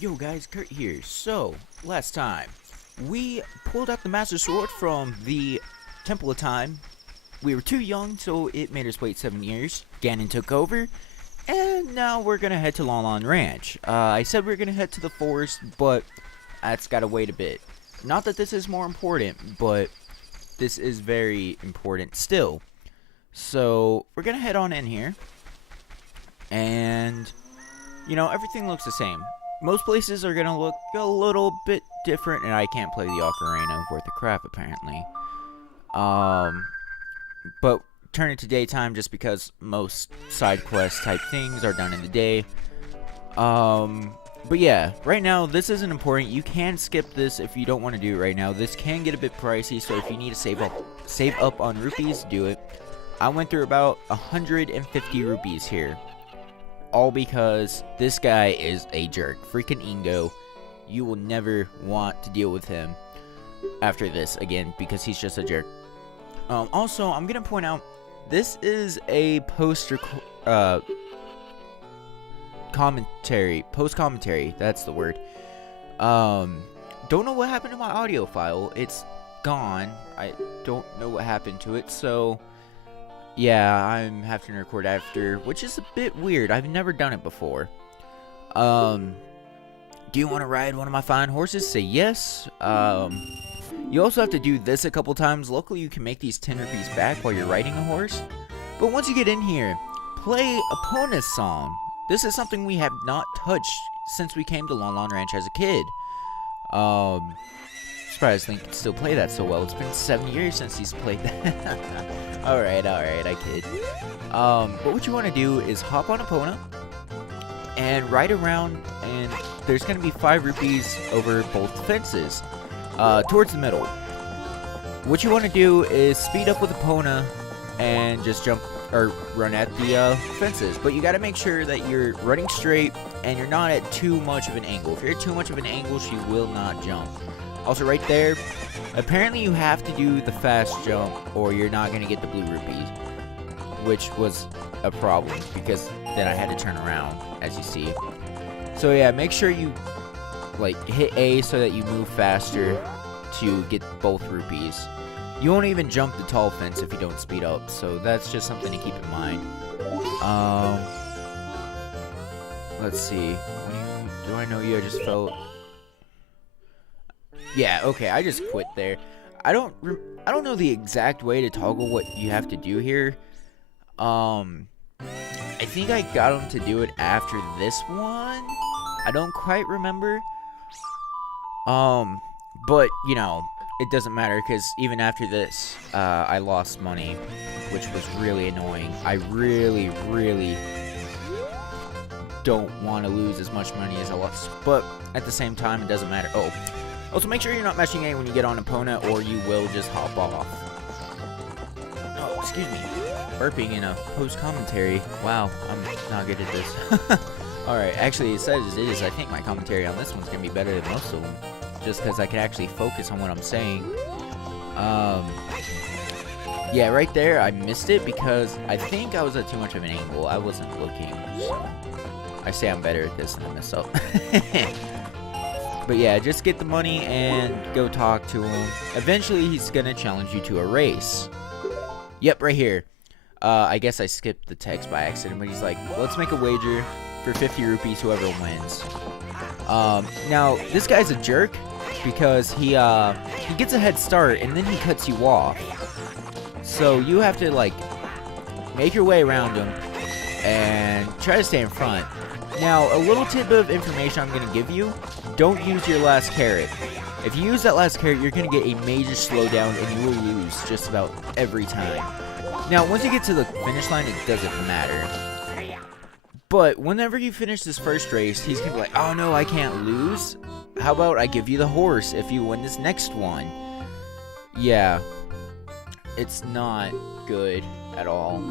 Yo guys, Kurt here. So, last time, we pulled out the Master Sword from the Temple of Time. We were too young, so it made us wait 7 years. Ganon took over, and now we're gonna head to Lon Lon Ranch. I said we were gonna head to the forest, but that's gotta wait a bit. Not that this is more important, but this is very important still. So, we're gonna head on in here, and, you know, everything looks the same. Most places are gonna look a little bit different, and I can't play the ocarina worth of crap apparently. But turn it to daytime just because most side quest type things are done in the day. But yeah, right now this isn't important. You can skip this if you don't want to do it right now. This can get a bit pricey, so if you need to save up on rupees, do it. I went through about 150 rupees here. All because this guy is a jerk. Freaking Ingo. You will never want to deal with him after this again because he's just a jerk. Also, I'm going to point out, this is a post commentary, that's the word. Don't know what happened to my audio file. It's gone. I don't know what happened to it, so yeah, I'm having to record after, which is a bit weird. I've never done it before. Do you want to ride one of my fine horses? Say yes. You also have to do this a couple times. Luckily, you can make these 10 rupees back while you're riding a horse. But once you get in here, play Epona's song. This is something we have not touched since we came to Lon Lon Ranch as a kid. Surprised Link can still play that so well. It's been 7 years since he's played that. Alright, I kid. But what you want to do is hop on Epona and ride around, and there's going to be 5 rupees over both fences, towards the middle. What you want to do is speed up with Epona and just jump or run at the fences. But you got to make sure that you're running straight and you're not at too much of an angle. If you're at too much of an angle, she will not jump. Also, right there, apparently you have to do the fast jump or you're not going to get the blue rupees, which was a problem because then I had to turn around, as you see. So yeah, make sure you like hit A so that you move faster to get both rupees. You won't even jump the tall fence if you don't speed up, so that's just something to keep in mind. Let's see. Do I know you? I just felt. Yeah, okay, I just quit there. I don't know the exact way to toggle what you have to do here. I think I got him to do it after this one. I don't quite remember. But, you know, it doesn't matter because even after this, I lost money, which was really annoying. I really don't want to lose as much money as I lost, but at the same time, it doesn't matter. Oh. Also, make sure you're not mashing A when you get on Epona, or you will just hop off. Oh, excuse me. Burping in a post-commentary. Wow, I'm not good at this. Alright, actually, it says it is. I think my commentary on this one's going to be better than most of them. Just because I can actually focus on what I'm saying. Yeah, right there, I missed it because I think I was at too much of an angle. I wasn't looking, so I say I'm better at this than I mess up. But yeah, just get the money and go talk to him. Eventually, he's gonna challenge you to a race. Yep, right here. I guess I skipped the text by accident, but he's like, let's make a wager for 50 rupees, whoever wins. Now, this guy's a jerk because he gets a head start and then he cuts you off. So you have to, like, make your way around him and try to stay in front. Now, a little tidbit of information I'm going to give you. Don't use your last carrot. If you use that last carrot, you're going to get a major slowdown and you will lose just about every time. Now, once you get to the finish line, it doesn't matter. But whenever you finish this first race, he's going to be like, oh no, I can't lose. How about I give you the horse if you win this next one? Yeah. It's not good at all.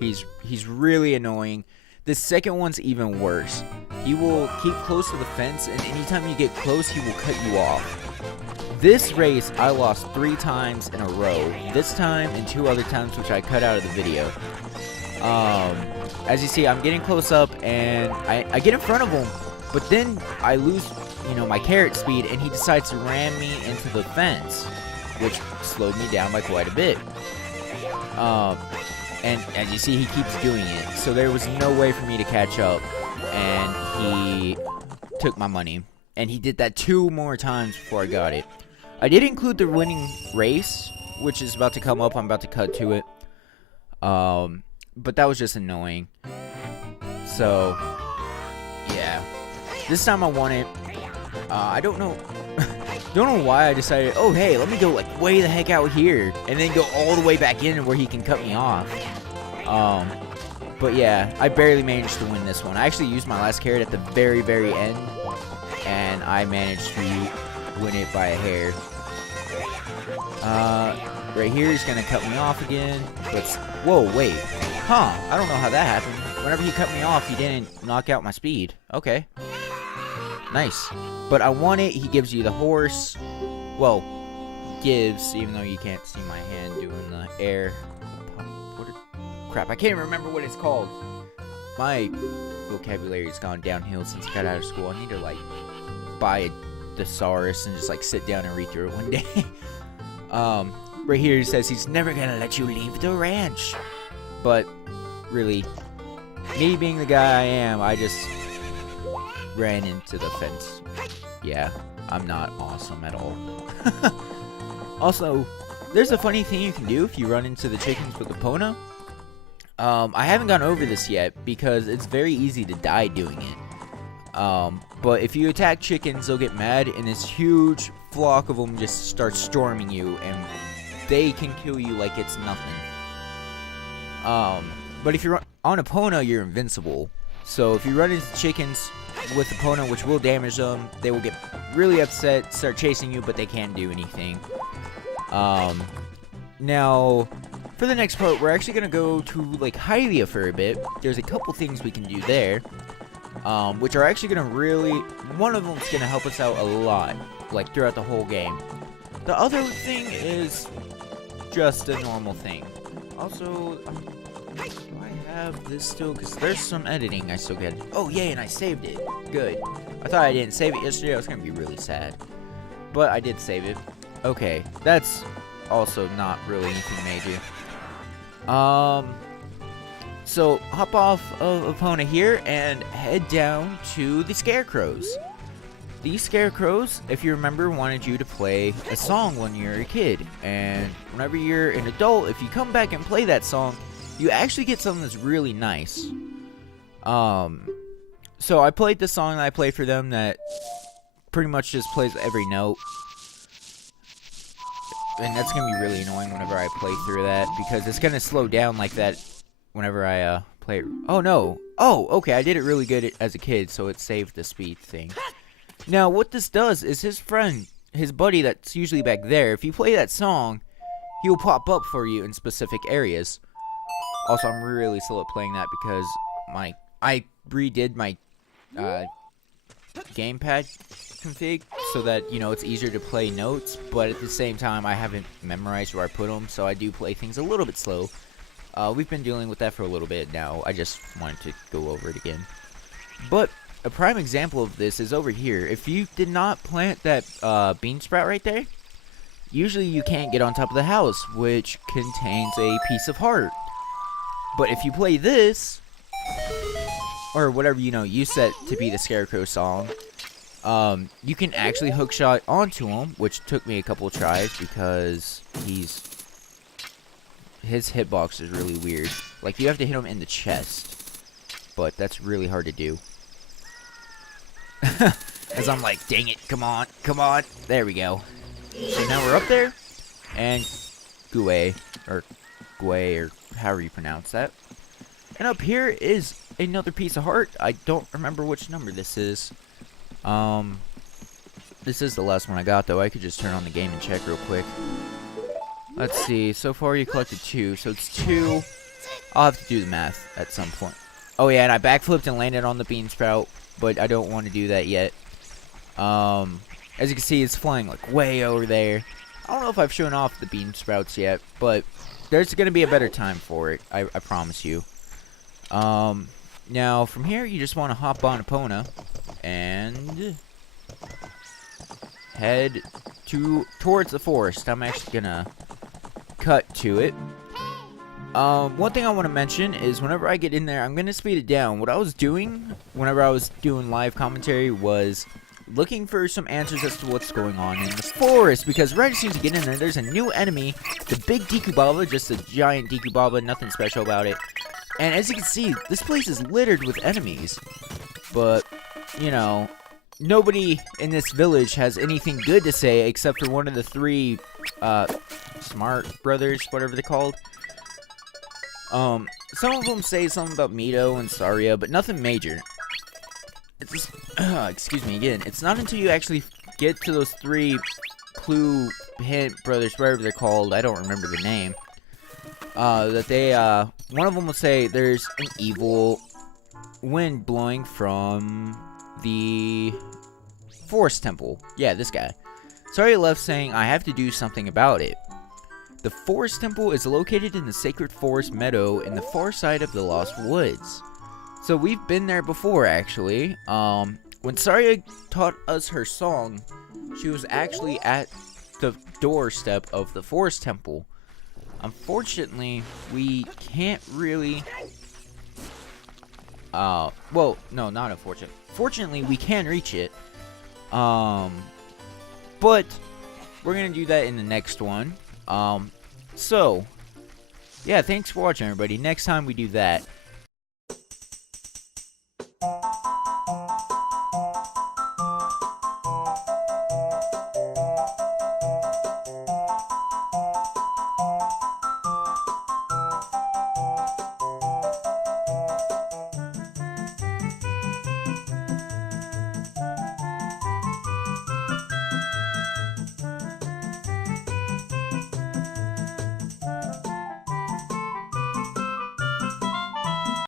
He's really annoying. The second one's even worse. He will keep close to the fence, and anytime you get close, he will cut you off. This race, I lost 3 times in a row. This time and 2 other times, which I cut out of the video. As you see, I'm getting close up, and I get in front of him, But then I lose, my carrot speed, and he decides to ram me into the fence, which slowed me down by quite a bit. And as you see, he keeps doing it. So there was no way for me to catch up, and he took my money. And he did that 2 more times before I got it. I did include the winning race, which is about to come up. I'm about to cut to it. But that was just annoying. So, yeah. This time I won it. I don't know. Don't know why I decided, oh, hey, let me go, like, way the heck out here. And then go all the way back in where he can cut me off. But, yeah, I barely managed to win this one. I actually used my last carrot at the very, very end. And I managed to win it by a hair. Right here, he's going to cut me off again. Whoa, wait. Huh, I don't know how that happened. Whenever he cut me off, he didn't knock out my speed. Okay. Nice. But I won it. He gives you the horse. Well, gives, even though you can't see my hand doing the air. Crap, I can't remember what it's called. My vocabulary's gone downhill since I got out of school. I need to, like, buy a thesaurus and just, like, sit down and read through it one day. Right here he says he's never gonna let you leave the ranch. But, really, me being the guy I am, I just ran into the fence. Yeah, I'm not awesome at all. Also, there's a funny thing you can do if you run into the chickens with Epona. I haven't gone over this yet because it's very easy to die doing it. But if you attack chickens, they'll get mad and this huge flock of them just starts storming you and they can kill you like it's nothing. But if you're on Epona, you're invincible. So if you run into chickens with Epona, which will damage them, they will get really upset, start chasing you, but they can't do anything. Now, for the next part, we're actually going to go to, like, Hylia for a bit. There's a couple things we can do there, which are actually going to really, one of them is going to help us out a lot, like, throughout the whole game. The other thing is just a normal thing. Also, do I have this still? Because there's some editing I still get. Oh, yay, and I saved it. Good. I thought I didn't save it yesterday. I was going to be really sad. But I did save it. Okay, that's also not really anything major. So, hop off of Epona here and head down to the Scarecrows. These Scarecrows, if you remember, wanted you to play a song when you were a kid. And whenever you're an adult, if you come back and play that song, you actually get something that's really nice. So I played the song that I played for them that pretty much just plays every note. And that's going to be really annoying whenever I play through that, because it's going to slow down like that whenever I play. Oh, no. Oh, okay, I did it really good as a kid, so it saved the speed thing. Now, what this does is his friend, his buddy that's usually back there, if you play that song, he'll pop up for you in specific areas. Also, I'm really slow at playing that because I redid my gamepad config so that, it's easier to play notes, but at the same time, I haven't memorized where I put them, so I do play things a little bit slow. We've been dealing with that for a little bit now. I just wanted to go over it again. But a prime example of this is over here. If you did not plant that bean sprout right there, usually you can't get on top of the house, which contains a piece of heart. But if you play this, or whatever you set to be the Scarecrow song, you can actually hookshot onto him, which took me a couple of tries because his hitbox is really weird. Like, you have to hit him in the chest, but that's really hard to do. As I'm like, dang it, come on, there we go. So now we're up there, and Gouet, or however you pronounce that. And up here is another piece of heart. I don't remember which number this is. This is the last one I got, though. I could just turn on the game and check real quick. Let's see, so far you collected 2, so it's 2. I'll have to do the math at some point. Oh yeah, and I backflipped and landed on the bean sprout, but I don't want to do that yet. As you can see, it's flying like way over there. I don't know if I've shown off the bean sprouts yet, but there's going to be a better time for it. I promise you. Now, from here, you just want to hop on Epona and head towards the forest. I'm actually gonna cut to it. One thing I want to mention is whenever I get in there, I'm gonna speed it down. What I was doing whenever I was doing live commentary was looking for some answers as to what's going on in the forest, because right as soon as you get in there, there's a new enemy, the big Deku Baba, just a giant Deku Baba, nothing special about it. And as you can see, this place is littered with enemies. But, you know, nobody in this village has anything good to say except for one of the three, Smart Brothers, whatever they're called. Some of them say something about Mito and Saria, but nothing major. It's just, excuse me again, it's not until you actually get to those three Clue Hint Brothers, whatever they're called, I don't remember the name, that they, one of them will say there's an evil wind blowing from the Forest Temple. Yeah, this guy. Saria left saying, I have to do something about it. The Forest Temple is located in the Sacred Forest Meadow in the far side of the Lost Woods. So we've been there before, actually. When Saria taught us her song, she was actually at the doorstep of the Forest Temple. Unfortunately, we can't really... well, no, not unfortunately. Fortunately, we can reach it. But we're gonna do that in the next one. So, yeah, thanks for watching, everybody. Next time we do that,